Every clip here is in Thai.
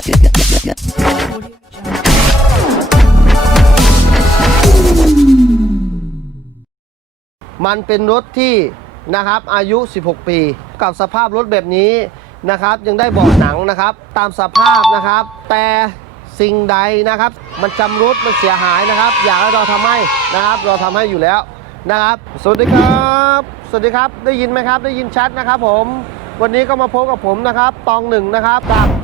มันเป็นรถที่นะครับอายุ 16 ปี กับสภาพรถแบบนี้นะครับ ยังได้เบาะหนังนะครับ ตามสภาพนะครับ แต่สิ่งใดนะครับ มันจำรุดมันเสียหายนะครับ อยากให้เราทำให้นะครับ เราทำให้อยู่แล้วนะครับ สวัสดีครับ สวัสดีครับได้ยินไหมครับ ได้ยินชัดนะครับ ผมวันนี้ก็มาพบกับผมนะครับ ตองหนึ่งนะครับกับกิ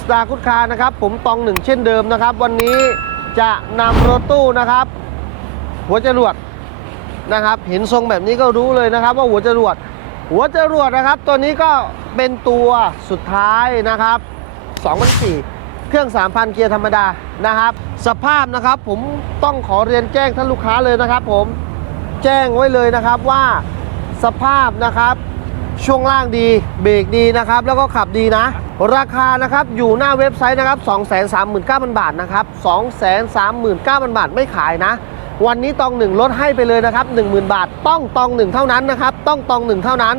ษดาคุดคานะครับ ผมตองหนึ่งเช่นเดิมนะครับ วันนี้จะนำรถตู้นะครับ หัวจรวดนะครับ เห็นทรงแบบนี้ก็รู้เลยนะครับ ว่าหัวจรวด หัวจรวดนะครับ ตัวนี้ก็เป็นตัวสุดท้ายนะครับ2004เครื่อง 3,000 เกียร์ธรรมดานะครับ สภาพนะครับผมต้องขอเรียนแจ้งท่านลูกค้าเลยนะครับ ผมแจ้งไว้เลยนะครับว่าสภาพนะครับ ช่วงล่างดีเบรกดีนะครับ แล้วก็ขับดีนะ ราคานะครับอยู่หน้าเว็บไซต์นะครับ 239,000 บาทนะครับ239,000 บาทไม่ขายนะ วันนี้ตองหนึ่งลดให้ไปเลยนะครับ10,000 บาท ต้องตองหนึ่งเท่านั้นนะครับ ต้องตองหนึ่งเท่านั้น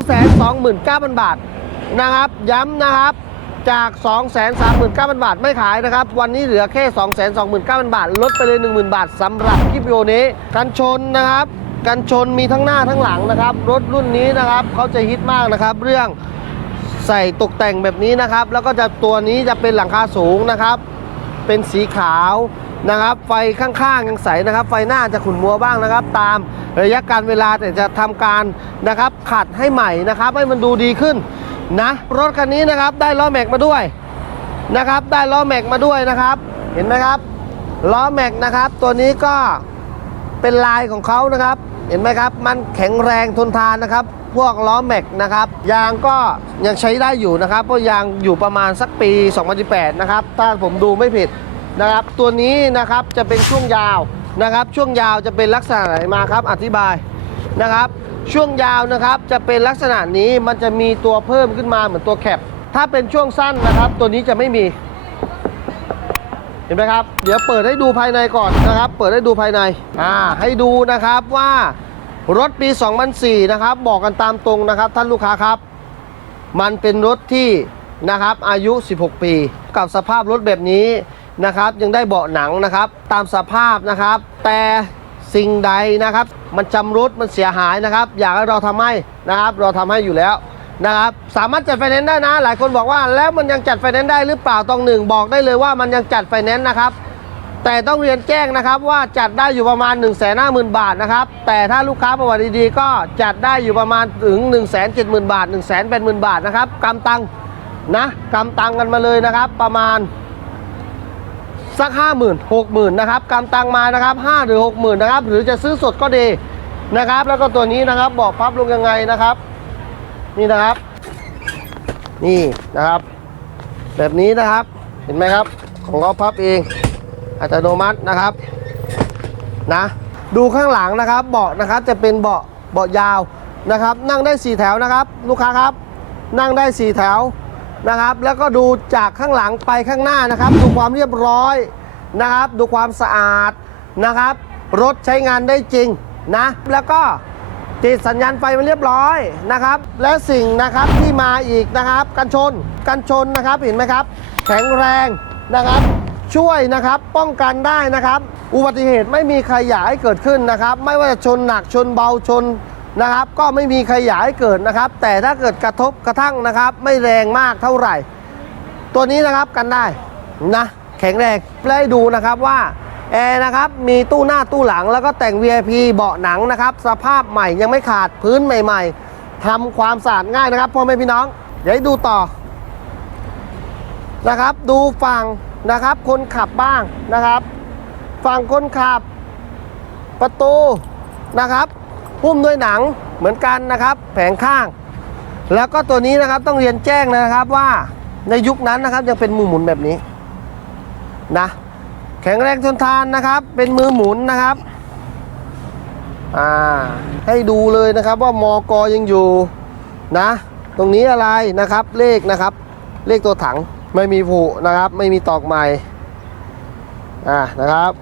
229,000 บาทนะครับ ย้ำนะครับจาก 239,000 บาทไม่ขายนะครับ วันนี้เหลือแค่ 229,000 บาท ลดไปเลย 10,000 บาทสำหรับคลิปวิดีโอนี้ กันชนนะครับ กันชนมีทั้งหน้าทั้งหลังนะครับ รถรุ่นนี้นะครับเขาจะฮิตมากนะครับ เรื่องใส่ตกแต่งแบบนี้นะครับ แล้วก็จะตัวนี้จะเป็นหลังคาสูงนะครับ เป็นสีขาวนะครับ ไฟข้างๆยังใสนะครับ ไฟหน้าจะขุ่นมัวบ้างนะครับ ตามระยะการเวลาแต่จะทำการนะครับ ขัดให้ใหม่นะครับ ให้มันดูดีขึ้นนะรถคันนี้นะครับได้ล้อแม็กมาด้วยนะครับ ได้ล้อแม็กมาด้วยนะครับ เห็นไหมครับล้อแม็กนะครับ ตัวนี้ก็ เป็นลายของเขานะครับ เห็นไหมครับ มันแข็งแรงทนทานนะครับ พวกล้อแม็กนะครับ ยางก็ยังใช้ได้อยู่นะครับเพราะยางอยู่ประมาณสักปี 2018 นะครับ ถ้าผมดูไม่ผิดนะครับ ตัวนี้นะครับจะเป็นช่วงยาวนะครับ ช่วงยาวจะเป็นลักษณะไหนมาครับ อธิบายนะครับ ช่วงยาวนะครับจะเป็นลักษณะนี้มันจะมีตัวเพิ่มขึ้นมาเหมือนตัวแคปถ้าเป็นช่วงสั้นนะครับ ตัวนี้จะไม่มี เห็นไหมครับ เดี๋ยวเปิดให้ดูภายในก่อนนะครับ เปิดให้ดูภายใน อ่า ให้ดูนะครับว่ารถปี 2004 นะครับ บอกกันตามตรงนะครับท่านลูกค้าครับ มันเป็นรถที่นะครับอายุ 16 ปี กับสภาพรถแบบนี้นะครับยังได้เบาะหนังนะครับตามสภาพนะครับ แต่สิ่งใดนะครับ มันจำรุดมันเสียหายนะครับ อยากให้เราทำให้นะครับ เราทำให้อยู่แล้ว นะครับสามารถจัดไฟแนนซ์ได้นะ หลายคนบอกว่าแล้วมันยังจัดไฟแนนซ์ได้หรือเปล่าตองหนึ่งบอกได้เลยว่ามันยังจัดไฟแนนซ์นะครับแต่ต้องเรียนแจ้งนะครับว่าจัดได้อยู่ประมาณ 1 5 0 0 0 0 บาทนะครับแต่ถ้าลูกค้าประวัติดีๆ ก็จัดได้อยู่ประมาณถึง 1 7 0 0 0 0 บาท 1 8 0 0 0 0 บาทนะครับกำตังนะกำตังกันมาเลยนะครับ ประมาณสัก 5 0 0 0 0 6 0 0 0นะครับกำตังมานะครับ5หรือ 6 0,000นะครับหรือจะซื้อสดก็ดีนะครับ แล้วก็ตัวนี้นะครับบอกพับลงยังไงนะครับ นี่นะครับ นี่นะครับ แบบนี้นะครับเห็นไหมครับ ของเขาพับเอง อัตโนมัตินะครับนะดูข้างหลังนะครับ เบาะนะครับจะเป็นเบาะเบาะยาวนะครับ นั่งได้ 4 แถวนะครับ ลูกค้าครับ นั่งได้ 4 แถวนะครับ แล้วก็ดูจากข้างหลังไปข้างหน้านะครับ ดูความเรียบร้อยนะครับ ดูความสะอาดนะครับ รถใช้งานได้จริงนะ แล้วก็ ติดสัญญาณไฟมาเรียบร้อยนะครับ และสิ่งนะครับที่มาอีกนะครับ กันชนกันชนนะครับเห็นไหมครับ แข็งแรงนะครับ ช่วยนะครับป้องกันได้นะครับ อุบัติเหตุไม่มีใครอยากให้เกิดขึ้นนะครับ ไม่ว่าจะชนหนักชนเบาชนนะครับ ก็ไม่มีใครอยากให้เกิดนะครับ แต่ถ้าเกิดกระทบกระทั่งนะครับ ไม่แรงมากเท่าไหร่ ตัวนี้นะครับกันได้นะแข็งแรงและให้ดูนะครับว่า แอร์นะครับมีตู้หน้าตู้หลังแล้วก็แต่ง VIP เบาะหนังนะครับ สภาพใหม่ยังไม่ขาดพื้นใหม่ๆทำความสะอาดง่ายนะครับพ่อแม่พี่น้องเดี๋ยวดูต่อนะครับ ดูฝั่งนะครับ คนขับบ้างนะครับ ฝั่งคนขับ ประตูนะครับหุ้มด้วยหนังเหมือนกันนะครับ แผงข้าง แล้วก็ตัวนี้นะครับต้องเรียนแจ้งนะครับว่าในยุคนั้นนะครับยังเป็นมือหมุนแบบนี้นะ แข็งแรงทนทานนะครับ เป็นมือหมุนนะครับอ่าให้ดูเลยนะครับว่ามกยังอยู่นะ ตรงนี้อะไรนะครับเลขนะครับ เลขตัวถังไม่มีผุนะครับ ไม่มีตอกใหม่อ่านะครับ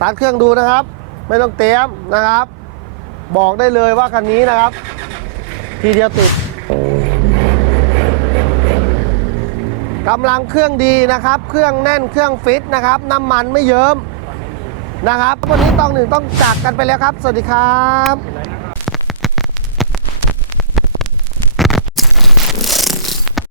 ตัดเครื่องดูนะครับ ไม่ต้องเตรียมนะครับ บอกได้เลยว่าคันนี้นะครับ ทีเดียวติด กำลังเครื่องดีนะครับ เครื่องแน่นเครื่องฟิตนะครับ น้ำมันไม่เยิ้มนะครับ วันนี้ตองหนึ่งต้องจากกันไปแล้วครับ สวัสดีครับ